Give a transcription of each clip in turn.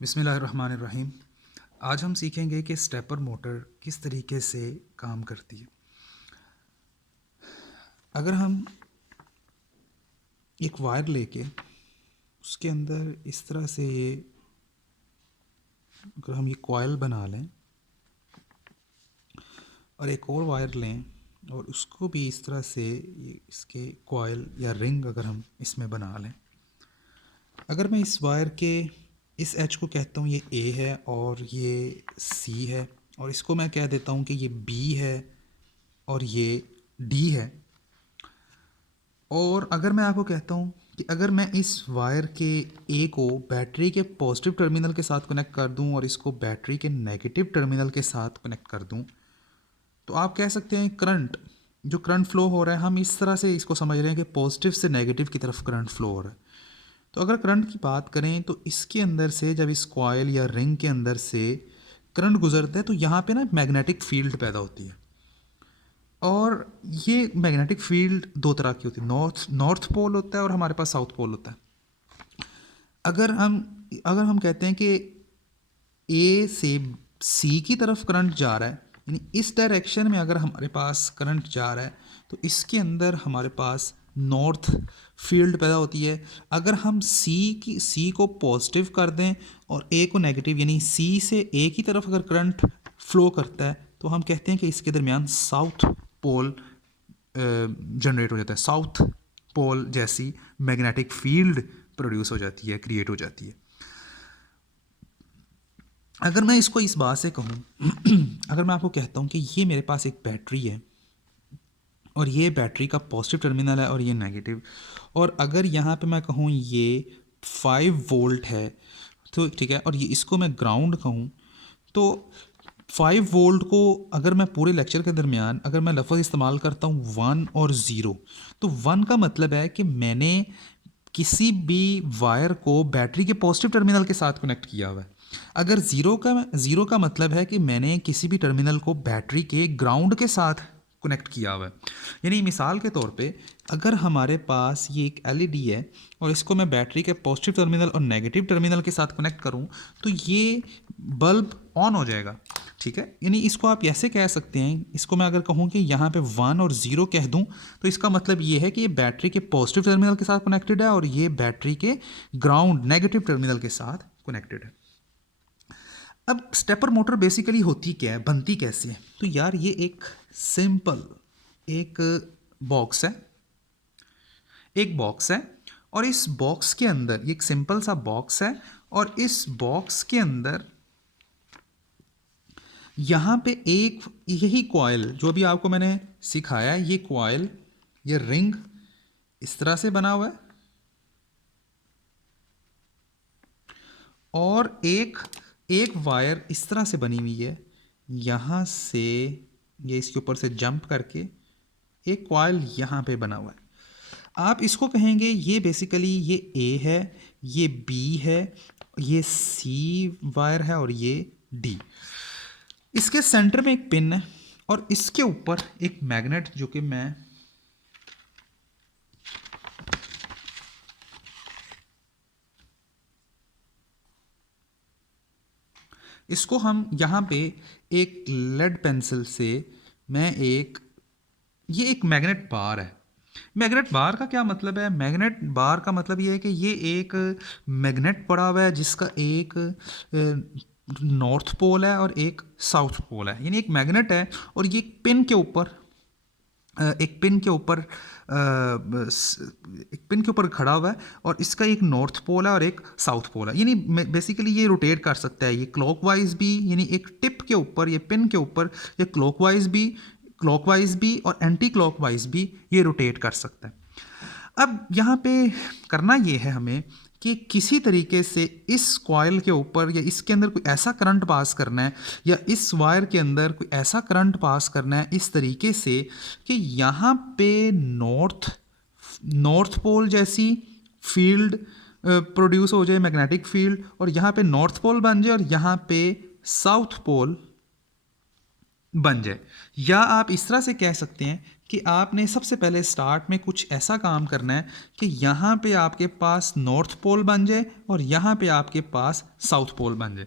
बिस्मिल्लाहिर्रहमानिर्रहीम। आज हम सीखेंगे कि स्टेपर मोटर किस तरीके से काम करती है। अगर हम एक वायर लेके उसके अंदर इस तरह से अगर हम ये कॉइल बना लें और एक और वायर लें और उसको भी इस तरह से ये इसके कॉइल या रिंग अगर हम इसमें बना लें, अगर मैं इस वायर के इस एच को कहता हूँ ये ए है और ये सी है, और इसको मैं कह देता हूँ कि ये बी है और ये डी है। और अगर मैं आपको कहता हूँ कि अगर मैं इस वायर के ए को बैटरी के पॉजिटिव टर्मिनल के साथ कनेक्ट कर दूँ और इसको बैटरी के नेगेटिव टर्मिनल के साथ कनेक्ट कर दूँ, तो आप कह सकते हैं करंट, जो करंट फ्लो हो रहा है, हम इस तरह से इसको समझ रहे हैं कि पॉजिटिव से नेगेटिव की तरफ करंट फ्लो हो रहा है। तो अगर करंट की बात करें तो इसके अंदर से जब इस कॉयल या रिंग के अंदर से करंट गुजरता है तो यहाँ पे ना मैग्नेटिक फील्ड पैदा होती है। और ये मैग्नेटिक फील्ड दो तरह की होती है, नॉर्थ पोल होता है और हमारे पास साउथ पोल होता है। अगर हम कहते हैं कि ए से सी की तरफ करंट जा रहा है, यानी इस डायरेक्शन में अगर हमारे पास करंट जा रहा है तो इसके अंदर हमारे पास नॉर्थ फील्ड पैदा होती है। अगर हम सी को पॉजिटिव कर दें और ए को नेगेटिव, यानी सी से ए की तरफ अगर करंट फ्लो करता है तो हम कहते हैं कि इसके दरमियान साउथ पोल जनरेट हो जाता है, साउथ पोल जैसी मैग्नेटिक फील्ड प्रोड्यूस हो जाती है, क्रिएट हो जाती है। अगर मैं इसको इस बात से कहूँ अगर मैं आपको कहता हूँ कि ये मेरे पास एक बैटरी है और ये बैटरी का पॉजिटिव टर्मिनल है और ये नेगेटिव, और अगर यहाँ पे मैं कहूँ ये 5 वोल्ट है, तो ठीक है, और ये इसको मैं ग्राउंड कहूँ, तो 5 वोल्ट को अगर मैं पूरे लेक्चर के दरमियान अगर मैं लफ्ज़ इस्तेमाल करता हूँ 1 और 0, तो 1 का मतलब है कि मैंने किसी भी वायर को बैटरी के पॉजिटिव टर्मिनल के साथ कनेक्ट किया हुआ है। अगर ज़ीरो का मतलब है कि मैंने किसी भी टर्मिनल को बैटरी के ग्राउंड के साथ कनेक्ट किया हुआ है। यानी मिसाल के तौर पे अगर हमारे पास ये एक एलईडी है और इसको मैं बैटरी के पॉजिटिव टर्मिनल और नेगेटिव टर्मिनल के साथ कनेक्ट करूं तो ये बल्ब ऑन हो जाएगा, ठीक है। यानी इसको आप ऐसे कह सकते हैं, इसको मैं अगर कहूं कि यहाँ पे 1 और 0 कह दूं तो इसका मतलब ये है कि ये बैटरी के पॉजिटिव टर्मिनल के साथ कनेक्टेड है और ये बैटरी के ग्राउंड नेगेटिव टर्मिनल के साथ कनेक्टेड है। अब स्टेपर मोटर बेसिकली होती क्या है, बनती कैसे है? तो यार ये एक सिंपल एक बॉक्स है, एक बॉक्स है और इस बॉक्स के अंदर ये एक सिंपल सा बॉक्स है और इस बॉक्स के अंदर यहाँ पे एक यही कॉइल जो अभी आपको मैंने सिखाया है, ये कॉइल, ये रिंग इस तरह से बना हुआ है और एक वायर इस तरह से बनी हुई है, यहाँ से ये इसके ऊपर से जंप करके एक कॉइल यहाँ पे बना हुआ है। आप इसको कहेंगे ये बेसिकली ये ए है, ये बी है, ये सी वायर है और ये डी। इसके सेंटर में एक पिन है और इसके ऊपर एक मैग्नेट, जो कि मैं इसको हम यहाँ पे एक लेड पेंसिल से मैं ये एक मैग्नेट बार है। मैग्नेट बार का क्या मतलब है? मैग्नेट बार का मतलब ये है कि ये एक मैग्नेट पड़ा हुआ है जिसका एक नॉर्थ पोल है और एक साउथ पोल है, यानी एक मैग्नेट है और ये एक पिन के ऊपर खड़ा हुआ है और इसका एक नॉर्थ पोल है और एक साउथ पोल है। यानी बेसिकली ये रोटेट कर सकता है, ये क्लॉकवाइज भी, यानी एक टिप के ऊपर, ये पिन के ऊपर ये क्लॉकवाइज भी और एंटी क्लॉकवाइज भी ये रोटेट कर सकता है। अब यहाँ पे करना ये है हमें कि किसी तरीके से इस कॉइल के ऊपर या इसके अंदर कोई ऐसा करंट पास करना है या इस वायर के अंदर कोई ऐसा करंट पास करना है इस तरीके से कि यहाँ पे नॉर्थ पोल जैसी फील्ड प्रोड्यूस हो जाए, मैग्नेटिक फील्ड, और यहाँ पे नॉर्थ पोल बन जाए और यहाँ पे साउथ पोल बन जाए। या आप इस तरह से कह सकते हैं कि आपने सबसे पहले स्टार्ट में कुछ ऐसा काम करना है कि यहाँ पे आपके पास नॉर्थ पोल बन जाए और यहाँ पे आपके पास साउथ पोल बन जाए।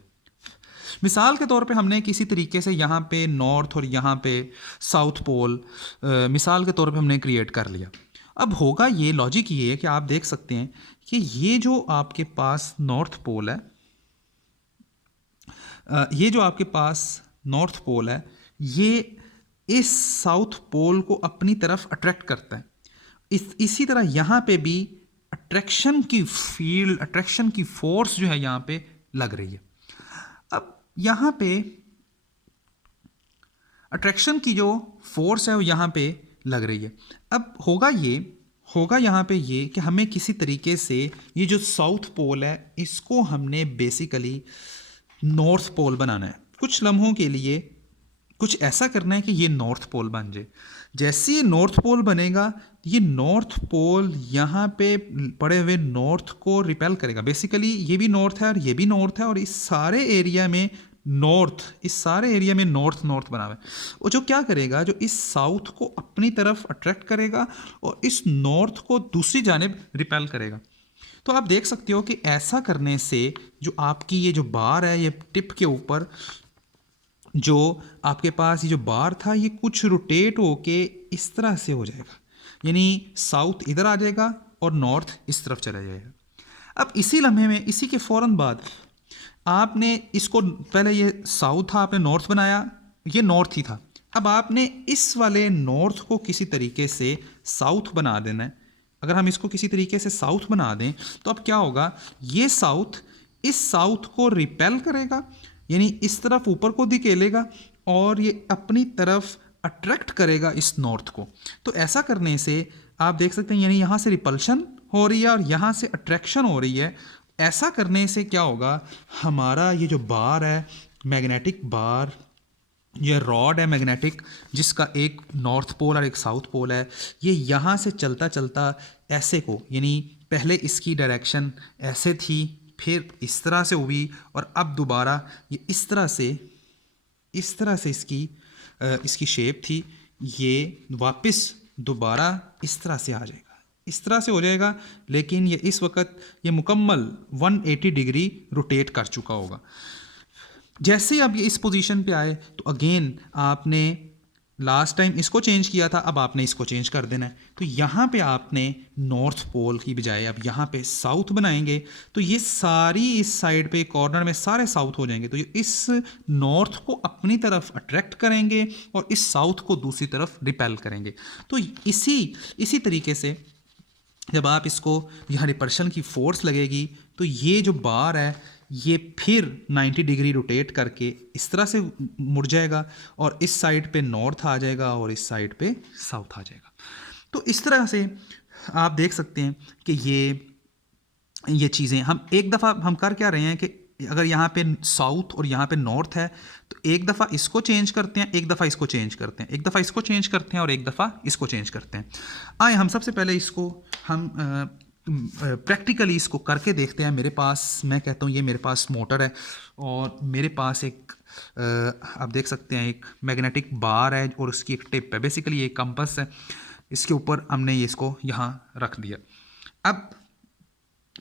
मिसाल के तौर पे हमने किसी तरीके से यहाँ पे नॉर्थ और यहाँ पे साउथ पोल मिसाल के तौर पे हमने क्रिएट कर लिया। अब होगा ये, लॉजिक ये है कि आप देख सकते हैं कि ये जो आपके पास नॉर्थ पोल है, ये जो आपके पास नॉर्थ पोल है, ये इस साउथ पोल को अपनी तरफ अट्रैक्ट करता है। इसी तरह यहाँ पे भी अट्रैक्शन की फील्ड, अट्रैक्शन की फोर्स जो है यहाँ पे लग रही है। अब यहाँ पे अट्रैक्शन की जो फोर्स है वो यहाँ पे लग रही है। अब होगा यहाँ पे ये कि हमें किसी तरीके से ये जो साउथ पोल है इसको हमने बेसिकली नॉर्थ पोल बनाना है। कुछ लम्हों के लिए कुछ ऐसा करना है कि ये नॉर्थ पोल बन जाए। जैसे ये नॉर्थ पोल बनेगा, ये नॉर्थ पोल यहाँ पे पड़े हुए नॉर्थ को रिपेल करेगा। बेसिकली ये भी नॉर्थ है और ये भी नॉर्थ है और इस सारे एरिया में नॉर्थ बना हुआ है। वो जो क्या करेगा, जो इस साउथ को अपनी तरफ अट्रैक्ट करेगा और इस नॉर्थ को दूसरी जानिब रिपेल करेगा। तो आप देख सकते हो कि ऐसा करने से जो आपकी ये जो बार है, ये टिप के ऊपर जो आपके पास ये जो बार था, ये कुछ रोटेट होके इस तरह से हो जाएगा, यानी साउथ इधर आ जाएगा और नॉर्थ इस तरफ चला जाएगा। अब इसी लम्हे में, इसी के फ़ौरन बाद आपने इसको, पहले ये साउथ था, आपने नॉर्थ बनाया, ये नॉर्थ ही था। अब आपने इस वाले नॉर्थ को किसी तरीके से साउथ बना देना है। अगर हम इसको किसी तरीके से साउथ बना दें तो अब क्या होगा, ये साउथ इस साउथ को रिपेल करेगा, यानी इस तरफ ऊपर को धकेलेगा और ये अपनी तरफ अट्रैक्ट करेगा इस नॉर्थ को। तो ऐसा करने से आप देख सकते हैं, यानी यहाँ से रिपल्शन हो रही है और यहाँ से अट्रैक्शन हो रही है। ऐसा करने से क्या होगा, हमारा ये जो बार है, मैग्नेटिक बार, ये रॉड है मैग्नेटिक, जिसका एक नॉर्थ पोल और एक साउथ पोल है, ये यहाँ से चलता चलता ऐसे को, यानी पहले इसकी डायरेक्शन ऐसे थी, फिर इस तरह से हुई और अब दोबारा ये इस तरह से इसकी शेप थी, ये वापस दोबारा इस तरह से आ जाएगा, इस तरह से हो जाएगा। लेकिन ये इस वक्त ये मुकम्मल 180 डिग्री रोटेट कर चुका होगा। जैसे ही अब ये इस पोजीशन पे आए तो अगेन आपने लास्ट टाइम इसको चेंज किया था, अब आपने इसको चेंज कर देना है। तो यहाँ पे आपने नॉर्थ पोल की बजाय अब यहाँ पे साउथ बनाएंगे, तो ये सारी इस साइड पे कॉर्नर में सारे साउथ हो जाएंगे। तो ये इस नॉर्थ को अपनी तरफ अट्रैक्ट करेंगे और इस साउथ को दूसरी तरफ रिपेल करेंगे। तो इसी तरीके से जब आप इसको, यहाँ रिपल्शन की फोर्स लगेगी तो ये जो बार है ये फिर 90 डिग्री रोटेट करके इस तरह से मुड़ जाएगा और इस साइड पे नॉर्थ आ जाएगा और इस साइड पे साउथ आ जाएगा। तो इस तरह से आप देख सकते हैं कि ये चीज़ें हम एक दफ़ा हम कर क्या रहे हैं कि अगर यहाँ पे साउथ और यहाँ पे नॉर्थ है तो एक दफ़ा इसको चेंज करते हैं, एक दफ़ा इसको चेंज करते हैं, एक दफ़ा इसको चेंज करते हैं और एक दफ़ा इसको चेंज करते हैं। आए हम सबसे पहले इसको हम प्रैक्टिकली इसको करके देखते हैं। मेरे पास, मैं कहता हूँ ये मेरे पास मोटर है और मेरे पास एक आप देख सकते हैं एक मैग्नेटिक बार है और उसकी एक टिप है, बेसिकली एक कंपास है। इसके ऊपर हमने ये इसको यहाँ रख दिया। अब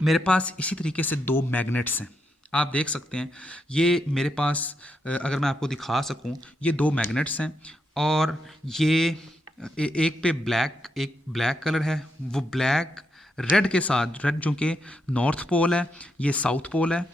मेरे पास इसी तरीके से दो मैग्नेट्स हैं, आप देख सकते हैं। ये मेरे पास अगर मैं आपको दिखा सकूं, ये दो मैग्नेट्स हैं और ये एक पे एक ब्लैक कलर है, वो ब्लैक रेड के साथ, रेड जो कि नॉर्थ पोल है, ये साउथ पोल है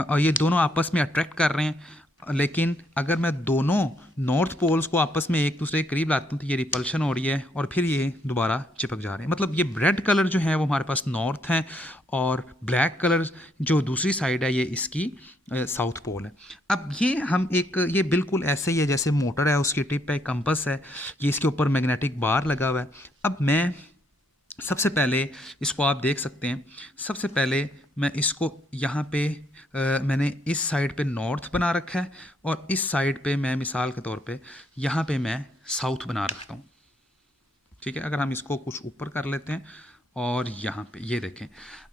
और ये दोनों आपस में अट्रैक्ट कर रहे हैं। लेकिन अगर मैं दोनों नॉर्थ पोल्स को आपस में एक दूसरे के करीब लाता हूँ तो ये रिपल्शन हो रही है और फिर ये दोबारा चिपक जा रहे हैं। मतलब ये रेड कलर जो है वो हमारे पास नॉर्थ है और ब्लैक कलर जो दूसरी साइड है ये इसकी साउथ पोल है। अब ये बिल्कुल ऐसे ही है जैसे मोटर है, उसकी टिप है, कंपास है, ये इसके ऊपर मैग्नेटिक बार लगा हुआ है। अब मैं सबसे पहले इसको आप देख सकते हैं, सबसे पहले मैं इसको यहाँ पे मैंने इस साइड पे नॉर्थ बना रखा है और इस साइड पे मैं मिसाल के तौर पे यहाँ पे मैं साउथ बना रखता हूँ। ठीक है, अगर हम इसको कुछ ऊपर कर लेते हैं और यहाँ पे ये देखें।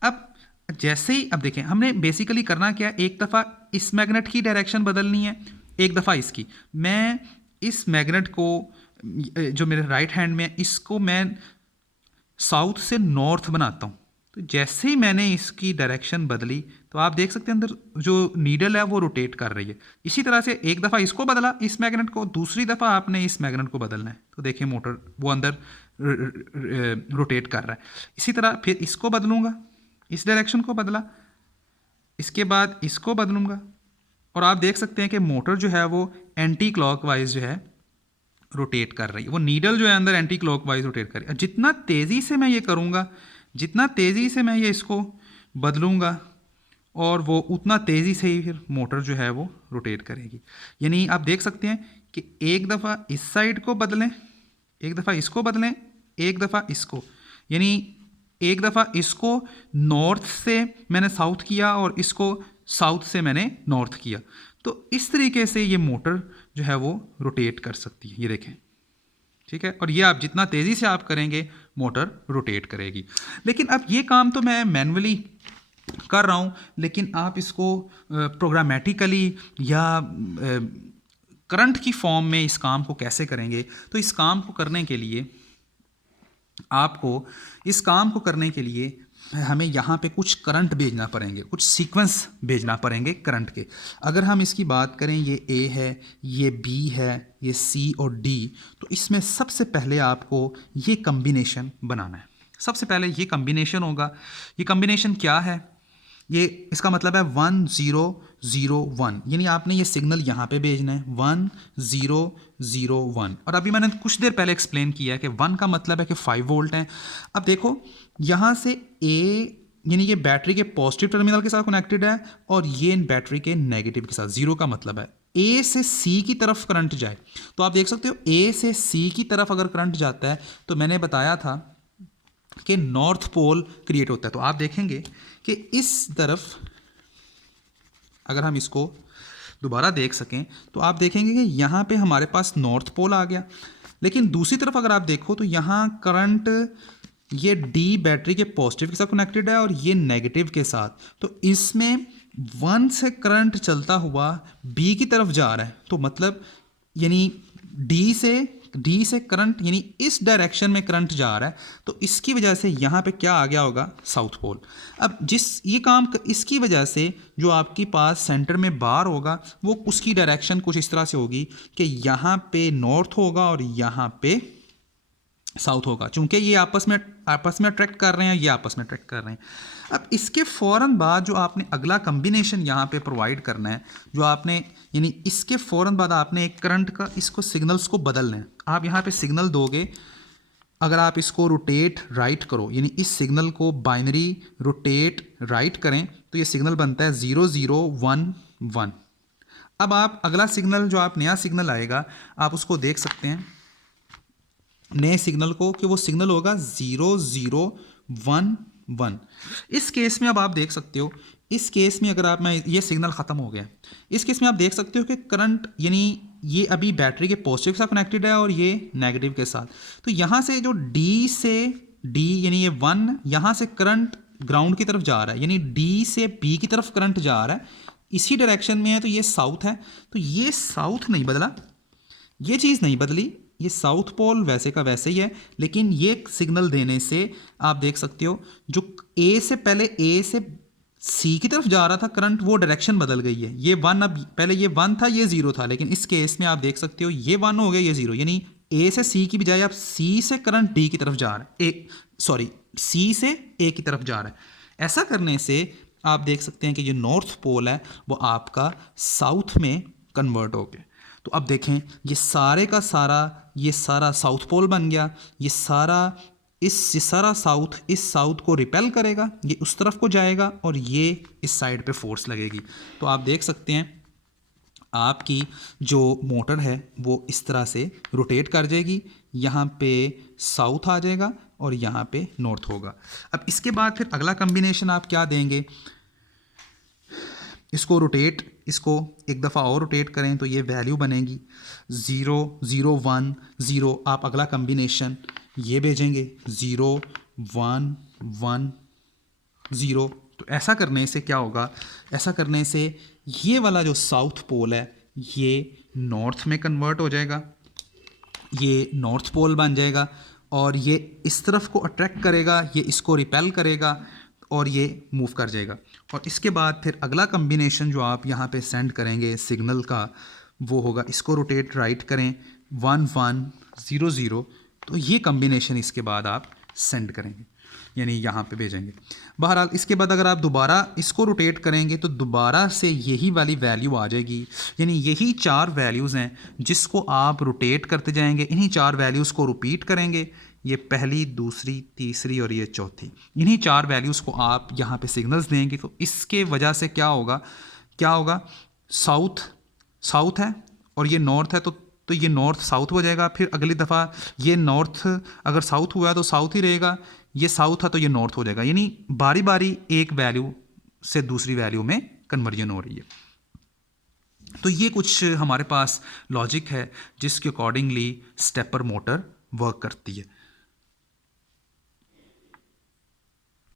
अब जैसे ही, अब देखें हमने बेसिकली करना क्या है, एक दफ़ा इस मैग्नेट की डायरेक्शन बदलनी है, एक दफ़ा इसकी। मैं इस मैग्नेट को जो मेरे राइट हैंड में है इसको मैं साउथ से नॉर्थ बनाता हूँ। तो जैसे ही मैंने इसकी डायरेक्शन बदली तो आप देख सकते हैं अंदर जो नीडल है वो रोटेट कर रही है। इसी तरह से एक दफ़ा इसको बदला इस मैग्नेट को, दूसरी दफ़ा आपने इस मैग्नेट को बदलना है तो देखिए मोटर वो अंदर रोटेट कर रहा है। इसी तरह फिर इसको बदलूंगा, इस डायरेक्शन को बदला, इसके बाद इसको बदलूंगा और आप देख सकते हैं कि मोटर जो है वो एंटी क्लॉकवाइज जो है रोटेट कर रही है। वो नीडल जो है अंदर एंटी क्लॉकवाइज रोटेट कर रही है। जितना तेज़ी से मैं ये करूँगा, जितना तेज़ी से मैं ये इसको बदलूँगा और वो उतना तेज़ी से ही फिर मोटर जो है वो रोटेट करेगी। यानी आप देख सकते हैं कि एक दफ़ा इस साइड को बदलें, एक दफ़ा इसको बदलें, एक दफ़ा इसको, यानी एक दफ़ा इसको नॉर्थ से मैंने साउथ किया और इसको साउथ से मैंने नॉर्थ किया। तो इस तरीके से ये मोटर जो है वो रोटेट कर सकती है, ये देखें, ठीक है। और ये आप जितना तेज़ी से आप करेंगे मोटर रोटेट करेगी। लेकिन अब ये काम तो मैं मैन्युअली कर रहा हूँ, लेकिन आप इसको प्रोग्रामेटिकली या करंट की फॉर्म में इस काम को कैसे करेंगे। तो इस काम को करने के लिए आपको इस काम को करने के लिए हमें यहाँ पे कुछ करंट भेजना पड़ेंगे, कुछ सीक्वेंस भेजना पड़ेंगे करंट के। अगर हम इसकी बात करें, ये ए है, ये बी है, ये सी और डी, तो इसमें सबसे पहले आपको ये कम्बिनेशन बनाना है। सबसे पहले ये कम्बिनेशन होगा। ये कम्बिनेशन क्या है? ये इसका मतलब है 1 0 0 1, यानी आपने ये सिग्नल यहाँ पे भेजना है 1 0 0 1। और अभी मैंने कुछ देर पहले एक्सप्लेन किया है कि 1 का मतलब है कि 5 वोल्ट है। अब देखो यहाँ से ए, यानी ये बैटरी के पॉजिटिव टर्मिनल के साथ कनेक्टेड है और ये बैटरी के नेगेटिव के साथ। 0 का मतलब है ए से सी की तरफ करंट जाए। तो आप देख सकते हो ए से सी की तरफ अगर करंट जाता है तो मैंने बताया था कि नॉर्थ पोल क्रिएट होता है। तो आप देखेंगे कि इस तरफ अगर हम इसको दोबारा देख सकें तो आप देखेंगे कि यहाँ पे हमारे पास नॉर्थ पोल आ गया। लेकिन दूसरी तरफ अगर आप देखो तो यहाँ करंट, ये डी बैटरी के पॉजिटिव के साथ कनेक्टेड है और ये नेगेटिव के साथ। तो इसमें 1 से करंट चलता हुआ बी की तरफ जा रहा है। तो मतलब यानी डी से करंट, यानी इस डायरेक्शन में करंट जा रहा है। तो इसकी वजह से यहाँ पे क्या आ गया होगा? South pole. अब ये काम इसकी वजह से जो आपके पास सेंटर में बार होगा वो उसकी डायरेक्शन कुछ इस तरह से होगी कि यहाँ पे नॉर्थ होगा और यहाँ पे साउथ होगा, चूंकि ये आपस में अट्रैक्ट कर रहे हैं, ये आपस में अट्रैक्ट कर रहे हैं। अब इसके फ़ौरन बाद जो आपने अगला कम्बिनेशन यहाँ पे प्रोवाइड करना है, जो आपने यानी इसके फ़ौरन बाद आपने एक करंट का इसको सिग्नल्स को बदलना है। आप यहाँ पे सिग्नल दोगे, अगर आप इसको रोटेट राइट करो, यानी इस सिग्नल को बाइनरी रोटेट राइट करें तो ये सिग्नल बनता है 0 0 1 1। अब आप अगला सिग्नल जो आप नया सिग्नल आएगा आप उसको देख सकते हैं, नए सिग्नल को, कि वो सिग्नल होगा 0 0 1 1। इस केस में अब आप देख सकते हो, इस केस में अगर आप, मैं ये सिग्नल ख़त्म हो गया, इस केस में आप देख सकते हो कि करंट, यानी ये अभी बैटरी के पॉजिटिव के साथ कनेक्टेड है और ये नेगेटिव के साथ। तो यहाँ से जो डी से डी, यानी ये 1, यहाँ से करंट ग्राउंड की तरफ जा रहा है, यानी डी से बी की तरफ करंट जा रहा है, इसी डायरेक्शन में है। तो ये साउथ है, तो ये साउथ नहीं बदला, ये चीज़ नहीं बदली, ये साउथ पोल वैसे का वैसे ही है। लेकिन ये सिग्नल देने से आप देख सकते हो जो ए से पहले ए से सी की तरफ जा रहा था करंट, वो डायरेक्शन बदल गई है। ये 1, अब पहले ये 1 था, ये 0 था, लेकिन इस केस में आप देख सकते हो ये 1 हो गया, ये 0, यानी ए से सी की बजाय अब सी से करंट डी की तरफ जा रहा है, सी से ए की तरफ जा रहा है। ऐसा करने से आप देख सकते हैं कि जो नॉर्थ पोल है वो आपका साउथ में कन्वर्ट हो गया। तो अब देखें ये सारे का सारा, ये सारा साउथ पोल बन गया। ये सारा साउथ इस साउथ को रिपेल करेगा, ये उस तरफ को जाएगा और ये इस साइड पे फोर्स लगेगी। तो आप देख सकते हैं आपकी जो मोटर है वो इस तरह से रोटेट कर जाएगी, यहाँ पे साउथ आ जाएगा और यहाँ पे नॉर्थ होगा। अब इसके बाद फिर अगला कम्बिनेशन आप क्या देंगे, इसको एक दफ़ा और रोटेट करें तो ये वैल्यू बनेगी 0 0 1 0। आप अगला कम्बिनेशन ये भेजेंगे 0 1 1 0। तो ऐसा करने से क्या होगा, ऐसा करने से ये वाला जो साउथ पोल है ये नॉर्थ में कन्वर्ट हो जाएगा ये नॉर्थ पोल बन जाएगा और ये इस तरफ को अट्रैक्ट करेगा, ये इसको रिपेल करेगा और ये मूव कर जाएगा। और इसके बाद फिर अगला कम्बिनेशन जो आप यहाँ पे सेंड करेंगे सिग्नल का वो होगा, इसको रोटेट राइट करें 1100, तो ये कम्बिनेशन इसके बाद आप सेंड करेंगे, यानी यहाँ पे भेजेंगे। बहरहाल इसके बाद अगर आप दोबारा इसको रोटेट करेंगे तो दोबारा से यही वाली वैल्यू आ जाएगी, यानी यही 4 वैल्यूज़ हैं जिसको आप रोटेट करते जाएंगे, इन्हीं 4 वैल्यूज़ को रिपीट करेंगे, ये पहली, दूसरी, तीसरी और ये चौथी, इन्हीं 4 वैल्यूज़ को आप यहाँ पे सिग्नल्स देंगे। तो इसके वजह से क्या होगा, साउथ है और ये नॉर्थ है, तो ये नॉर्थ साउथ हो जाएगा। फिर अगली दफ़ा ये नॉर्थ अगर साउथ हुआ तो साउथ ही रहेगा, ये साउथ है तो ये नॉर्थ हो जाएगा, यानी बारी बारी एक वैल्यू से दूसरी वैल्यू में कन्वर्जन हो रही है। तो ये कुछ हमारे पास लॉजिक है जिसके अकॉर्डिंगली स्टेपर मोटर वर्क करती है।